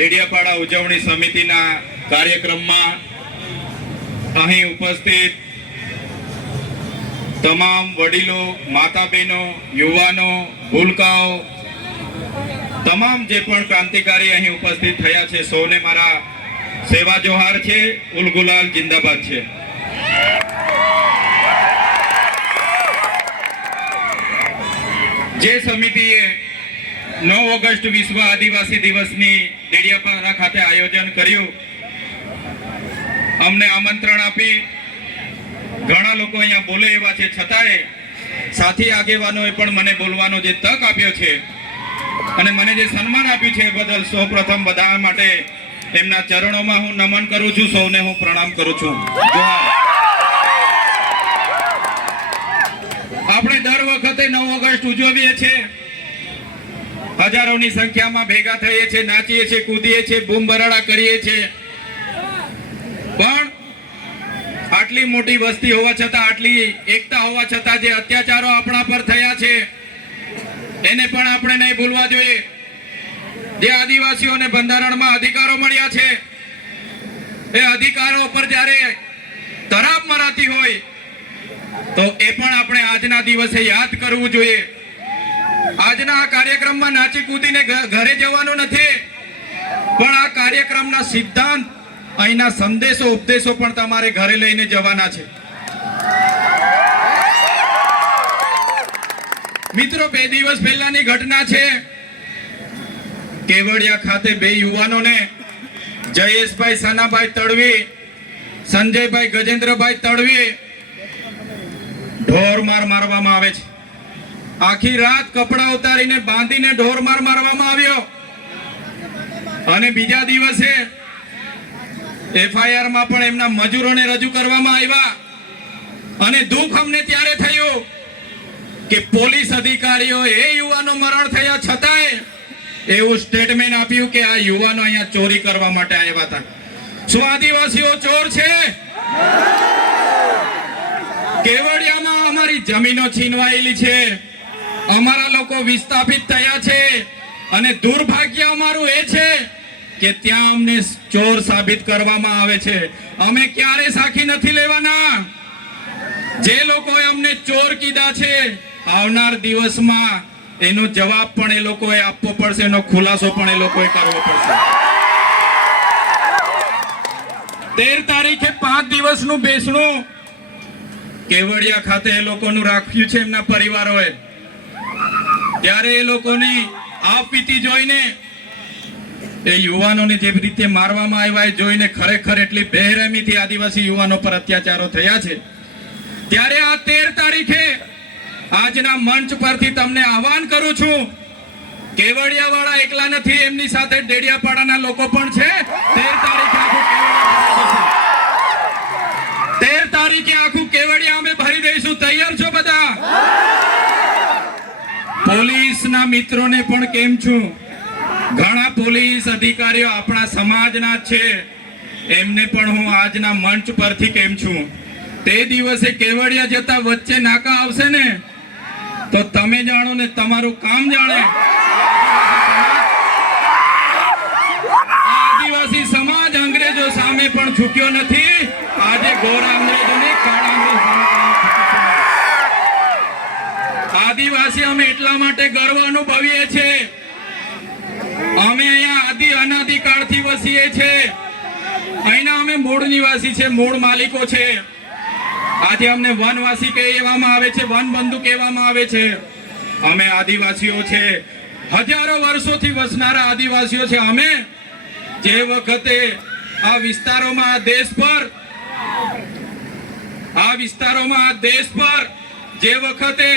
ડેડિયાપાડા ઉજવણી સમિતિના કાર્યક્રમમાં અહીં ઉપસ્થિત તમામ વડીલો, માતા બહેનો, યુવાનો, ભૂલકાઓ, તમામ જે પણ ક્રાંતિકારી અહીં ઉપસ્થિત થયા છે, સૌને મારા સેવા જોહાર છે. ઉલગુલાલ જિંદાબાદ છે. જે સમિતિએ 9 ઓગસ્ટ વિશ્વ આદિવાસી દિવસની ડેડિયાપાડા ખાતે આયોજન કર્યું, અમને આમંત્રણ આપી, ઘણા લોકો અહીંયા બોલે એવા છે, છતાંય સાથી આગેવાનોએ પણ મને બોલવાનો જે તક આપ્યો છે અને મને જે સન્માન આપ્યું છે એ બદલ સૌપ્રથમ બધા માટે એમના ચરણોમાં હું નમન કરું છું. સૌને હું પ્રણામ કરું છું. આપણે દર વખતે 9 ઓગસ્ટ ઉજવીએ છીએ, હજારોની સંખ્યામાં ભેગા થઈએ છીએ, નાચીએ છીએ, કૂદીએ છીએ, બૂમ બરાડા કરીએ છીએ, પણ આટલી મોટી વસ્તી હોવા છતાં, આટલી એકતા હોવા છતાં જે અત્યાચારો આપણા પર થયા છે એને પણ આપણે નહીં ભૂલવા જોઈએ. જે આદિવાસીઓને બંધારણમાં અધિકારો મળ્યા છે એ અધિકારો પર જ્યારે તરાપ મરાતી હોય તો એ પણ આપણે આજના દિવસે યાદ કરવું જોઈએ. આજના આ કાર્યક્રમમાં નાચી કૂદીને ઘરે જવાનું નથી, પણ આ કાર્યક્રમના સિદ્ધાંત, અહીંના સંદેશો, ઉપદેશો પણ તમારે ઘરે લઈને જવાના છે. મિત્રો, 2 દિવસ પહેલાની ઘટના છે. કેવડિયા ખાતે 2 યુવાનોને, જયેશભાઈ સાનાભાઈ તડવી, સંજયભાઈ ગજેન્દ્રભાઈ તડવી, ઢોરમાર મારવામાં આવે છે. આખી રાત કપડા ઉતારીને બાંધીને ઢોરમાર મારવામાં આવ્યો અને બીજા દિવસે FIR માં પણ એમના મજૂરોને રજૂ કરવામાં આવ્યા. અને દુઃખ અમને ત્યારે થયું કે પોલીસ અધિકારીઓ એ યુવાનો મરણ થયા છતાંય એવું સ્ટેટમેન્ટ આપ્યું કે આ યુવાનો અહીંયા ચોરી કરવા માટે આવ્યા હતા. શું આદિવાસીઓ ચોર છે? કેવડિયામાં અમારી જમીનો છીનવાયેલી છે, અમારા લોકો વિસ્થાપિત થયા છે અને દુર્ભાગ્ય અમારું એ છે કે ત્યાં અમને ચોર સાબિત કરવામાં આવે છે. અમે ક્યારે સાખી નથી લેવાના. જે લોકોએ અમને ચોર કીધા છે, આવનાર દિવસમાં એનો જવાબ પણ એ લોકોએ આપવો પડશે, એનો ખુલાસો પણ એ લોકોએ કરવો પડશે. 13 તારીખે 5 દિવસનું બેસણું કેવડિયા ખાતે એ લોકોનું રાખ્યું છે એમના પરિવારોએ. ત્યારે એ લોકોની આપવીતી જોઈને, એ યુવાનોને જે રીતે મારવામાં આવ્યા એ જોઈને ખરેખર એટલી બેરહેમીથી આદિવાસી યુવાનો પર અત્યાચારો થયા છે. ત્યારે આ 13 તારીખે આજના મંચ પરથી તમને આહવાન કરું છું, કેવડિયા વાળા એકલા નથી, એમની સાથે ડેડિયાપાડાના લોકો પણ છે. 13 તારીખે આખું કેવડિયા અમે ભરી દઈશું. તૈયાર છો બધા? પોલીસના મિત્રોને પણ કેમ છું, ઘણા પોલીસ અધિકારીઓ આપણા સમાજના છે, એમને પણ હું આજના મંચ પરથી કેમ છું. તે દિવસે કેવડિયા જતા વચ્ચે નાકા આવશે ને તો તમે જાણો ને તમારું કામ જાણે. આદિવાસી સમાજ અંગ્રેજો સામે પણ ઝૂક્યો નથી. આજે ગોરા અંગ્રેજોને કાળા અંગ્રેજો, આદિવાસી અમે એટલા માટે ગર્વ અનુભવીએ છીએ. અમે અહીંયા અનાદિકાળથી વસીએ છીએ. અહીંના અમે મૂળ નિવાસી છે, મૂળ માલિકો છે. આજે અમને વનવાસી કહેવામાં આવે છે, વનબંધુ કહેવામાં આવે છે. અમે આદિવાસીઓ છે, હજારો વર્ષોથી વસનારા આદિવાસીઓ છે. અમે જે વખતે આ વિસ્તારોમાં, આ દેશ પર જે વખતે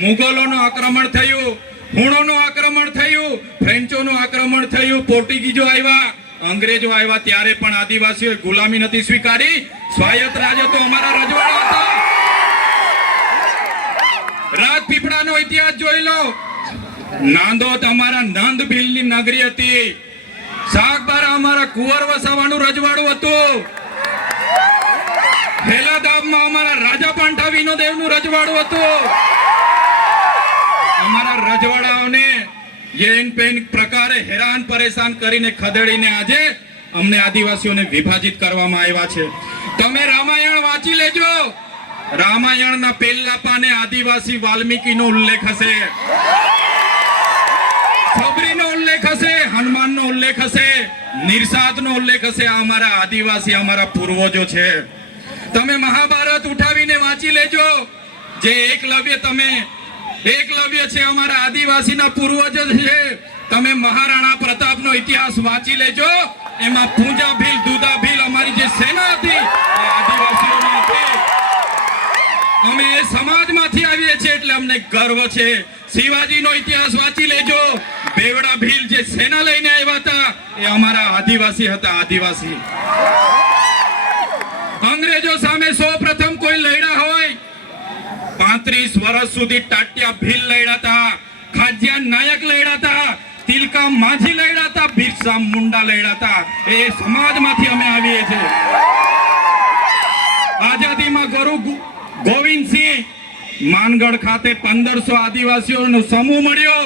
મુગલોનું આક્રમણ થયું, હુણોનું આક્રમણ થયું, ફ્રેન્ચોનું આક્રમણ થયું, પોર્ટુગીઝો આવ્યા, અંગ્રેજો આવ્યા, ત્યારે પણ આદિવાસીઓએ ગુલામી નથી સ્વીકારી. સ્વાયત્ત રાજ હતો, અમારા રજવાડા હતા. રાજપીપળાનો ઇતિહાસ જોઈ લો. નાંદોદ અમારા નંદ ભીલની નગરી હતી. સાગબારા અમારા કુંવર વસાવાનું રજવાડું હતું. ભેલાદાબમાં અમારા રાજા પાંઠા વિનોદેવનું રજવાડું હતું. અમારા રજવાડાઓને યેન પેન પ્રકારે હેરાન પરેશાન કરીને ખદેડીને આજે અમને આદિવાસીઓને વિભાજિત કરવામાં આવ્યા છે. તમે રામાયણ વાંચી લેજો. રામાયણના પહેલા પાને આદિવાસી વાલ્મીકીનો ઉલ્લેખ હશે, સબરીનો ઉલ્લેખ હશે, હનુમાનનો ઉલ્લેખ હશે, નિર્સાદનો ઉલ્લેખ હશે. આ અમારા આદિવાસી અમારા પૂર્વજો છે. તમે મહાભારત ઉઠાવીને વાંચી લેજો. જે એકલવ્ય છે અમારા આદિવાસીના પૂર્વજો છે. તમે મહારાણા પ્રતાપનો ઇતિહાસ વાંચી લેજો. એમાં પૂંજા ભીલ, દુધા ભીલ અમારી જે સેના હતી એ આદિવાસીઓની હતી. અમે એ સમાજમાંથી આવીએ છીએ એટલે અમને ગર્વ છે. શિવાજીનો ઇતિહાસ વાંચી લેજો. બેવડા ભીલ જે સેના લઈને આવ્યા હતા એ અમારા આદિવાસી હતા. આદિવાસી અંગ્રેજો સામે સૌપ્રથમ કોઈ લડ્યા હોય 35 વર્ષ સુધી ટાટિયા ભીલ લડ્યા હતા, ખાજિયા નાયક લડ્યા હતા, તિલકા માઝી લડ્યા હતા, બિરસા મુંડા લડ્યા હતા. એ સમાજમાંથી અમે આવીએ છીએ. આઝાદીમાં ગુરુ ગોવિંદસિંહ માનગઢ ખાતે 1500 આદિવાસીઓનો સમૂહ મળ્યો.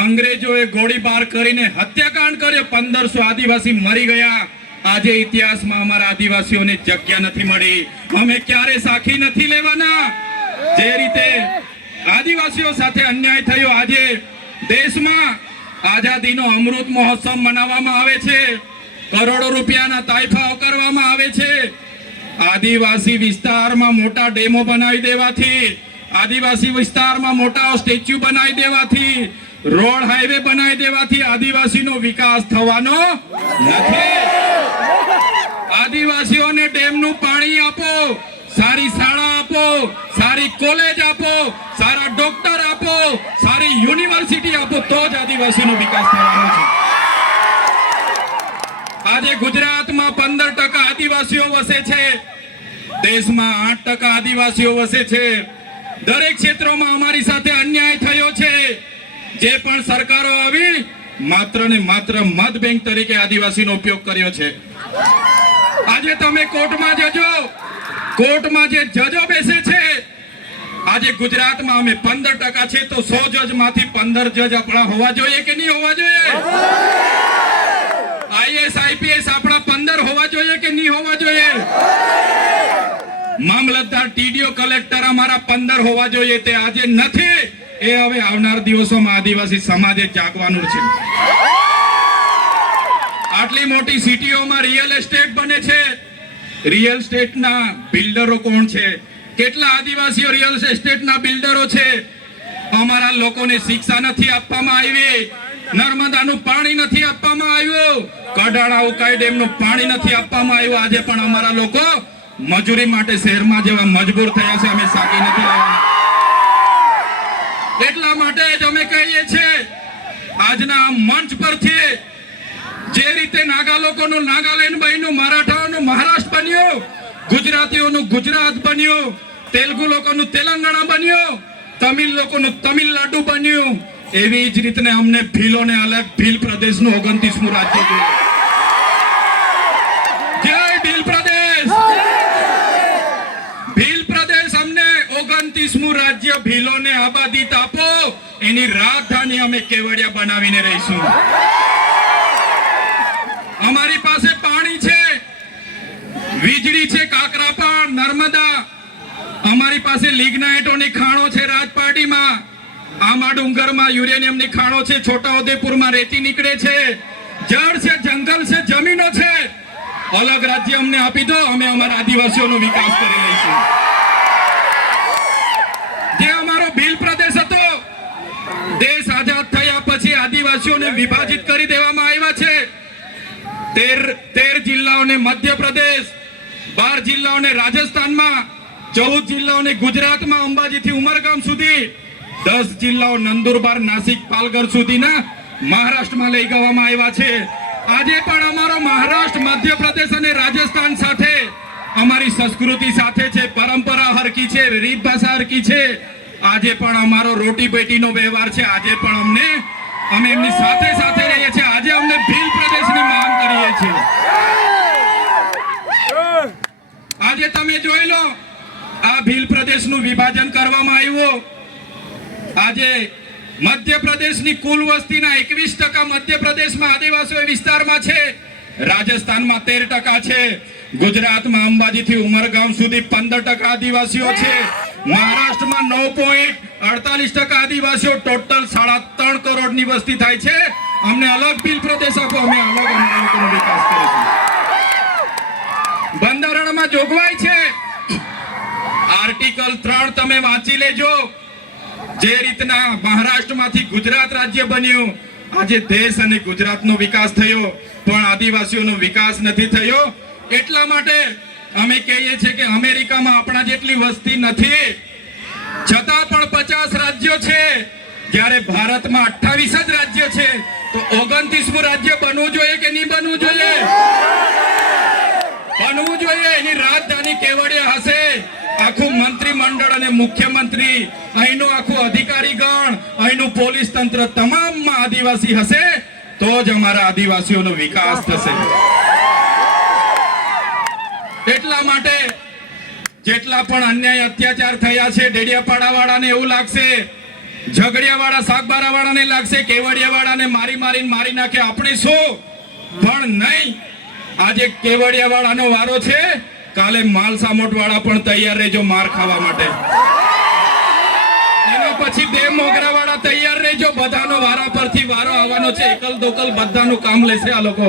અંગ્રેજોએ ગોળીબાર કરીને હત્યાકાંડ કર્યો. 1500 આદિવાસી મરી ગયા. આજે ઇતિહાસમાં અમારા આદિવાસીઓને જગ્યા નથી મળી. અમે ક્યારે સાખી નથી લેવાના. જે રીતે આદિવાસીઓ સાથે અન્યાય થયો, આજે દેશમાં આઝાદીનો અમૃત મહોત્સવ મનાવવામાં આવે છે. કરોડો રૂપિયાના તાઇફાઓ કરવામાં આવે છે. આદિવાસી વિસ્તારમાં મોટા ડેમો બનાવી દેવાથી, આદિવાસી વિસ્તારમાં મોટા સ્ટેચ્યુ બનાવી દેવાથી, રોડ હાઈવે બનાવી દેવાથી આદિવાસીનો વિકાસ થવાનો નથી. આદિવાસીઓને ડેમનું પાણી આપો, સારી શાળા આપો, સારી કોલેજ આપો, સારા ડોક્ટર આપો, સારી યુનિવર્સિટી આપો, તો જ આદિવાસીનો વિકાસ થવાનો છે. આજે ગુજરાતમાં 15% આદિવાસીઓ વસે છે. દેશમાં 8% આદિવાસીઓ વસે છે. દરેક ક્ષેત્રોમાં અમારી સાથે અન્યાય થયો છે. જે પણ સરકારો આવી માત્ર ને માત્ર મત બેંક તરીકે આદિવાસીનો ઉપયોગ કર્યો છે. આજે તમે કોર્ટમાં જજો, કોર્ટમાં જે જજો બેસે છે, આજે ગુજરાતમાં અમે 15% છે તો 100 જજમાંથી 15 જજ આપણા હોવા જોઈએ કે નહીં હોવા જોઈએ? આઈએસ આઈપીએસ આપણા 15 હોવા જોઈએ કે નહીં હોવા જોઈએ? મામલતદાર, ટીડીઓ, કલેક્ટર અમારા 15 હોવા જોઈએ. તે આજે નથી. એ હવે આવનાર દિવસોમાં આદિવાસી સમાજે જાગવાનું છે. આટલી મોટી સિટીઓમાં રિયલ એસ્ટેટ બને છે. રિયલ એસ્ટેટના બિલ્ડરો કોણ છે? કેટલા આદિવાસીઓ રિયલ એસ્ટેટના બિલ્ડરો છે? અમારા લોકોને શિક્ષા નથી આપવામાં આવી, નર્મદાનું પાણી નથી આપવામાં આવ્યું, કડાણા ઉકાઈ ડેમનું પાણી નથી આપવામાં આવ્યું. આજે પણ અમારા લોકો મજૂરી માટે શહેરમાં જેવા મજબૂર થયા છે. અમે સાકી નથી લેવાના. એટલા માટે જ અમે કહીએ છીએ આજના મંચ પરથી, જે રીતે નાગા લોકોનું નાગાલેન્ડ બન્યું, મરાઠાઓનું મહારાષ્ટ્ર બન્યું, ગુજરાતીઓનું ગુજરાત બન્યું, તેલુગુ લોકોનું તેલંગાણા બન્યું, તમિલ લોકોનું તમિલનાડુ બન્યું, એવી જ રીતે અમને ભીલોને અલગ ભીલ પ્રદેશનું 29મું રાજ્ય જોઈએ. જય ભીલ પ્રદેશ. ભીલ પ્રદેશ અમને 29મું રાજ્ય ભીલોને આબાદી આપો. એની રાજધાની અમે કેવડિયા બનાવીને રહીશું. અમારી પાસે પાણી છે, વીજળી છે, કાકરાપાળ, નર્મદા. અમારી પાસે લિગ્નાઇટોની ખાણો છે રાજપાટીમાં, આમા ડુંગરમાં યુરેનિયમની ખાણો છે, છોટાઉદેપુરમાં રેતી નીકળે છે, જળ છે, જંગલ છે, જમીનો છે. અલગ રાજ્ય અમને આપી દો, અમે અમારા આદિવાસીઓનો વિકાસ કરી લઈશું. જે અમારો ભીલ પ્રદેશ હતો, દેશ આઝાદ થયા પછી આદિવાસીઓને વિભાજિત કરી દેવામાં આવ્યા છે. 13 જિલ્લાઓને મધ્યપ્રદેશ, 12 જિલ્લાઓને રાજસ્થાનમાં, 14 જિલ્લાઓને ગુજરાતમાં અંબાજીથી ઉમરગામ સુધી, 10 જિલ્લાઓ નંદુરબાર, નાસિક, પાલઘર સુધીના મહારાષ્ટ્રમાં લઈ જવામાં આવ્યા છે. આજે પણ અમારો મહારાષ્ટ્ર, મધ્યપ્રદેશ અને રાજસ્થાન સાથે અમારી સંસ્કૃતિ સાથે છે, પરંપરા હરકી છે, રીત ભાષા હરકી છે. આજે પણ અમારો રોટી બેટીનો વ્યવહાર છે. આજે પણ અમે એમની સાથે સાથે રહીએ છીએ. આજે અમને ભીલ પ્રદેશની માંગ કરીએ છીએ. આજે તમે જોઈ લો, આ ભીલ પ્રદેશનું વિભાજન કરવામાં આવ્યું. આજે મધ્યપ્રદેશની કુલ વસ્તીના 21% મધ્યપ્રદેશમાં આદિવાસીઓ વિસ્તારમાં છે, રાજસ્થાનમાં 13% છે, ગુજરાતમાં અંબાજીથી ઉમરગામ સુધી 15% આદિવાસીઓ છે, મહારાષ્ટ્રમાં 9.48% આદિવાસીઓ, ટોટલ 3.5 કરોડની વસ્તી થાય છે. અમને અલગ બિલ પ્રદેશ આપો, અમે અલગ લોકોનો વિકાસ કરીશું. બંધારણમાં જોગવાઈ છે, આર્ટિકલ 3 તમે વાંચી લેજો. જે રીતના મહારાષ્ટ્રમાંથી ગુજરાત રાજ્ય બન્યું, આજે દેશ અને ગુજરાતનો વિકાસ થયો, પણ આદિવાસીઓનો વિકાસ નથી થયો. એટલા માટે અમે કહીએ છીએ કે અમેરિકામાં આપણા જેટલી વસ્તી નથી, છતાં પણ 50 રાજ્યો છે, જ્યારે ભારતમાં 28 જ રાજ્ય છે. તો 29મું રાજ્ય બનવું જોઈએ કે નહીં બનવું જોઈએ? બનવું જોઈએ. એની રાજધાની કેવડિયા હશે. આખું મંત્રીમંડળ અને મુખ્યમંત્રી, અહીંનું આખું અધિકારી ગણ, અહીંનું પોલીસ તંત્ર તમામમાં આદિવાસી હશે, તો જ અમારા આદિવાસીઓનો વિકાસ થશે. એટલા માટે જેટલા પણ અન્યાય અત્યાચાર થયા છે, ડેડિયાપાડા વાળાને એવું લાગશે, ઝઘડિયા વાળા સાગબારા વાળાને લાગશે, કેવડિયા વાળાને મારી નાખે, આપણે શું? પણ નહીં. આજે કેવડિયા વાળાનો વારો છે, કાલે માલસામોટ વાળા પણ તૈયાર રહેજો માર ખાવા માટે. એના પછી 2 મોગરા વાળા તૈયાર રહેજો, બધાનો વારા પરથી વારો આવવાનો છે. એકલ દોકલ બધાનું કામ લેશે આ લોકો.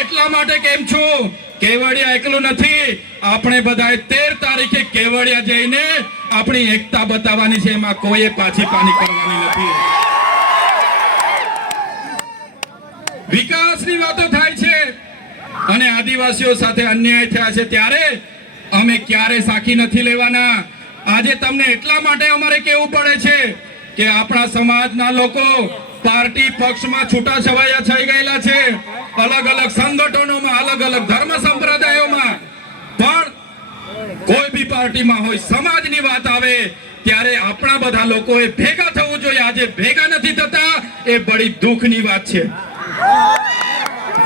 એટલા માટે કેમ છું, કેવડિયા એકલું નથી, આપણે બધાએ 13 તારીખે કેવડિયા જઈને આપણી એકતા બતાવવાની છે. એમાં કોઈએ પાછી પાની કરવાની નથી. વિકાસની વાતો થાય છે અને આદિવાસીઓ સાથે અન્યાય થયા છે, ત્યારે અમે ક્યારે સાખી નથી લેવાના. આજે તમને એટલા માટે અમારે કહેવું પડે છે કે આપણા સમાજના લોકો પાર્ટી પક્ષમાં છૂટાછવાયા થઈ ગયેલા છે, અલગ અલગ સંગઠનોમાં, અલગ અલગ ધર્મ સંપ્રદાયોમાં, પણ કોઈ બી પાર્ટીમાં હોય, સમાજની વાત આવે ત્યારે આપણા બધા લોકોએ ભેગા થવું જોઈએ. આજે ભેગા નથી થતા, એ બડી દુઃખની વાત છે.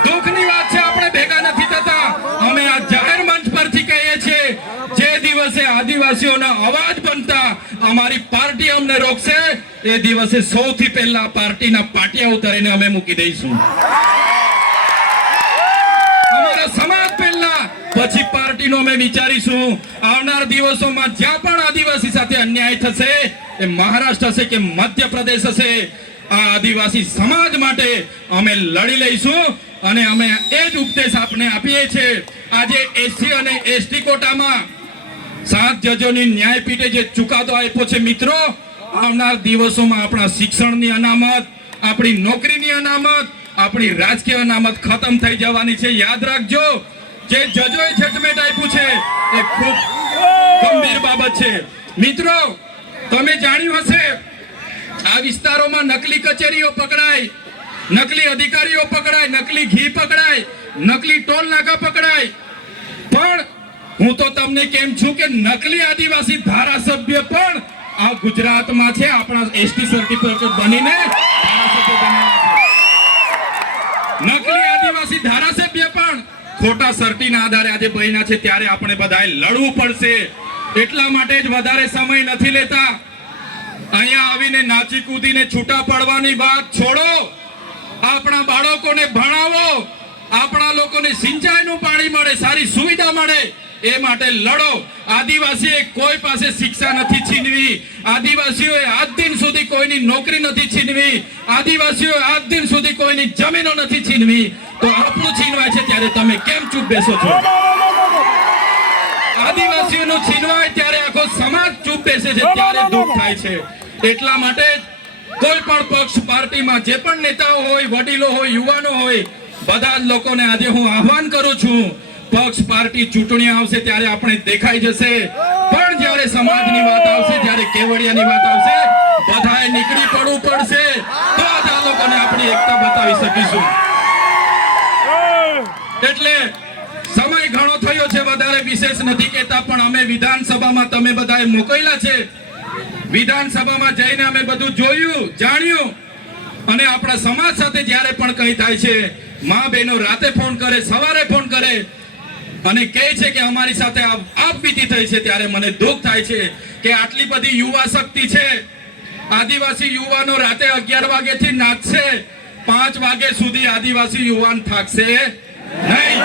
દુઃખની વાત છે, આપણે ભેગા નથી થતા. અમે આ જાહેર મંચ પરથી કહીએ છીએ, જે દિવસે આદિવાસીઓના અવાજ બનતા અમારી પાર્ટી અમને રોકશે, એ દિવસે સૌથી પહેલા પાર્ટીના પાટિયા ઉતારીને અમે મૂકી દઈશું. અમારા સમાજ પહેલા, પછી પાર્ટીનો અમે વિચારીશું. આવનાર દિવસોમાં જ્યાં પણ આદિવાસી સાથે અન્યાય થશે, એ મહારાષ્ટ્ર હશે કે મધ્યપ્રદેશ હશે, આ આદિવાસી સમાજ માટે અમે લડી લઈશું. અને અમે એ જ ઉપદેશ આપને આપીએ છીએ. આજે એસસી અને એસટી કોટામાં 7 જજોની ન્યાયપીઠે જે ચુકાદો આપ્યો છે, મિત્રો, આવનાર દિવસોમાં આપણા શિક્ષણની અનામત, આપણી નોકરીની અનામત, આપણી રાજકીય અનામત ખતમ થઈ જવાની છે. યાદ રાખજો, જે જજોએ જજમેન્ટ આપ્યું છે એ ખૂબ ગંભીર બાબત છે. મિત્રો, તમે જાણ્યું હશે, આ વિસ્તારોમાં નકલી કચેરીઓ પકડાય, નકલી અધિકારીઓ પકડાય, નકલી ઘી પકડાય, નકલી ટોલ નાકા પકડાય. પણ હું તો તમને કેમ છું કે નકલી આદિવાસી ધારાસભ્ય પણ આ ગુજરાતમાં છે, આપણા એસટી સર્ટિફિકેટ બનીને ધારાસભ્ય બન્યા છે. નકલી આદિવાસી ધારાસભ્ય પણ ખોટા સર્ટીના આધારે આજે બન્યા છે, ત્યારે આપણે બધાએ લડવું પડશે. એટલા માટે જ વધારે સમય નથી લેતા. અહીંયા આવીને નાચી કૂદીને છૂટા પડવાની વાત છોડો. આપણા બાળકોને ભણાવો, આપણા લોકોને સિંચાઈનું પાણી મળે, સારી સુવિધા મળે, એ માટે લડો. આદિવાસીએ કોઈ પાસે શિક્ષા નથી છીનવી, આદિવાસીઓએ આજ દિન સુધી કોઈની નોકરી નથી છીનવી, આદિવાસીઓએ આજ દિન સુધી કોઈની જમીનો નથી છીનવી. તો આપણું છીનવાય છે ત્યારે તમે કેમ ચૂપ બેસો છો? આદિવાસીઓનું છીનવાય ત્યારે આખો સમાજ ચૂપ બેસે છે, ત્યારે દુઃખ થાય છે. એટલા માટે કોઈ પણ પક્ષ પાર્ટીમાં જે પણ નેતાઓ હોય, વડીલો હોય, યુવાનો હોય, બધા જ લોકોને આજે હું આહ્વાન કરું છું, પક્ષ પાર્ટી ચૂંટણી આવશે ત્યારે આપણે દેખાઈ જશે, પણ જ્યારે સમાજની વાત આવશે, જ્યારે કેવડિયાની વાત આવશે, બધાએ નીકળી પડવું પડશે, તો જ આ લોકોને આપણી એકતા બતાવી શકીશું. એટલે સમય ઘણો થયો છે, વધારે વિશેષ નથી કહેતા, પણ અમે વિધાનસભામાં તમે બધાએ મોકલ્યા છે, વિધાનસભામાં જઈને અમે બધું જોયું, જાણ્યું. અને આપણા સમાજ સાથે જ્યારે પણ કંઈ થાય છે, મા બહેનો રાતે ફોન કરે, સવારે ફોન કરે અને કહે છે કે અમારી સાથે આપવીતી થઈ છે, ત્યારે મને દુઃખ થાય છે કે આટલી બધી યુવા શક્તિ છે, આદિવાસી યુવાનો રાતે 11 વાગ્યાથી નાચશે, 5 વાગે સુધી આદિવાસી યુવાન થાકશે નહીં.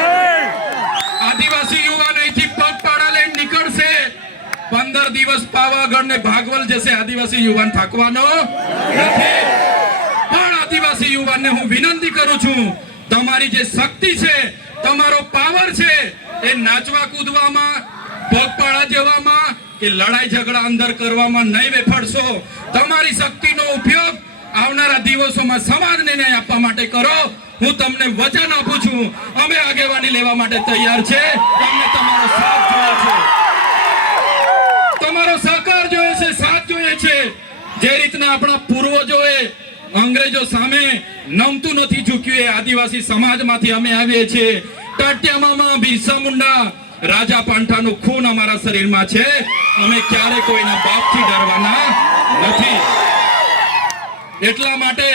આદિવાસી યુવાન અહીંથી પગપાળા લઈને નીકળશે, 15 દિવસ પાવાગઢ ને ભાગવલ જશે, આદિવાસી યુવાન થાકવાનો નથી. પણ આદિવાસી યુવાનને હું વિનંતી કરું છું, તમારી જે શક્તિ છે, તમારો પાવર છે, એ નાચવા કૂદવામાં, પગપાળા જવામાં કે લડાઈ ઝઘડા અંદર કરવામાં નહીં વેફડશો. તમારી શક્તિનો ઉપયોગ આવનારા દિવસોમાં સમાજને ન્યાય આપવા માટે કરો. હું તમને વચન આપું છું, અમે આગેવાની લેવા માટે તૈયાર છે. અમને તમારો સાથ જોઈએ છે, તમારો સહકાર જોઈએ છે, સાથ જોઈએ છે. જે રીતના આપણા પૂર્વજોએ અંગ્રેજો સામે નમતું નથી ઝૂક્યું, એ આદિવાસી સમાજમાંથી અમે આવીએ છીએ. ટાટિયામામાં બિરસા મુંડા, રાજા પાંઠાનું ખૂન અમારા શરીરમાં છે. અમે ક્યારે કોઈના બાપથી ડરવાના નથી. એટલા માટે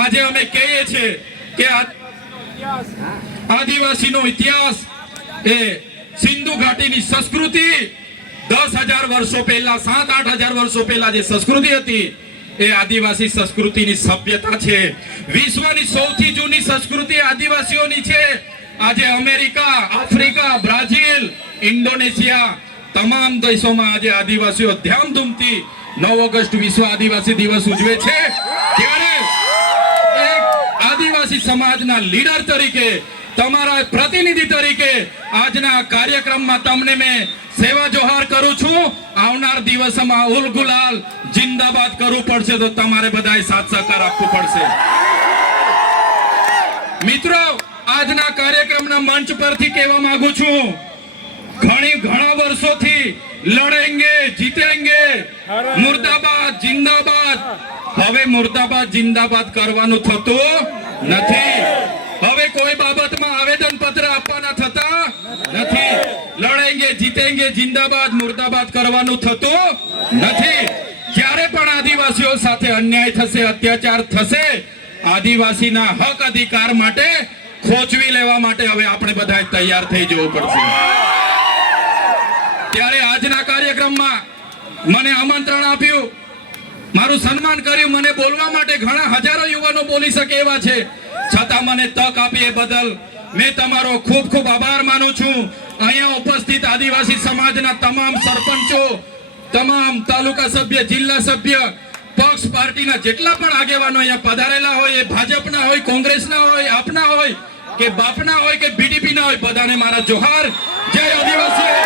આજે અમે કહીએ છીએ કે આદિવાસીનો ઇતિહાસ એ સિંધુ ઘાટીની સંસ્કૃતિ 10,000 વર્ષો પહેલા, 7-8 હજાર વર્ષો પહેલા જે સંસ્કૃતિ હતી, એ આદિવાસી સંસ્કૃતિની સભ્યતા છે. વિશ્વની સૌથી જૂની સંસ્કૃતિ આદિવાસીઓની છે. આજે અમેરિકા, આફ્રિકા, બ્રાઝિલ, ઇન્ડોનેશિયા તમામ દેશોમાં આજે આદિવાસીઓ ધામધૂમથી 9 ઓગસ્ટ વિશ્વ આદિવાસી દિવસ ઉજવે છે. ત્યારે એક આદિવાસી સમાજના લીડર તરીકે, તમારા પ્રતિનિધિ તરીકે આજના કાર્યક્રમમાં તમને મેં સેવા જોહાર કરું છું. આવનાર દિવસોમાં ઉલ ગુલાલ જિંદાબાદ કરવું પડશે તો તમારે બધાએ સાથ સહકાર આપવું પડશે. મિત્રો, આજના કાર્યક્રમના મંચ પરથી કહેવા માંગુ છું, ઘણા વર્ષોથી લડેંગે જીતેંગે, મુર્દાબાદ જિંદાબાદ. હવે મુર્દાબાદ જિંદાબાદ કરવાનું થતું નથી. હવે કોઈ બાબતમાં આવેદન પત્ર આપવાના થતા નથી. લડેંગે જીતેંગે જિંદાબાદ મુર્દાબાદ કરવાનું થતું નથી. જ્યારે પણ આદિવાસીઓ સાથે અન્યાય થશે, અત્યાચાર થશે, આદિવાસીના હક અધિકાર માટે ખોચવી લેવા માટે હવે આપણે બધા તૈયાર થઈ જવું પડશે. ત્યારે આજના કાર્યક્રમમાં મને આમંત્રણ આપ્યું, મારું સન્માન કર્યું, મને બોલવા માટે ઘણા હજારો યુવાનો બોલી શકે એવા છે, છતાં મને તક આપી એ બદલ મેં તમારો ખૂબ ખૂબ આભાર માનું છું. અહીંયા ઉપસ્થિત આદિવાસી સમાજના તમામ સરપંચો, તમામ તાલુકા સભ્ય, જિલ્લા સભ્ય, પક્ષ પાર્ટીના જેટલા પણ આગેવાનો અહીંયા પધારેલા હોય, એ ભાજપના હોય, કોંગ્રેસના હોય, આપના હોય કે બાપના હોય કે બીડીપીના હોય, બધાને મારા જોહાર. જય આદિવાસી.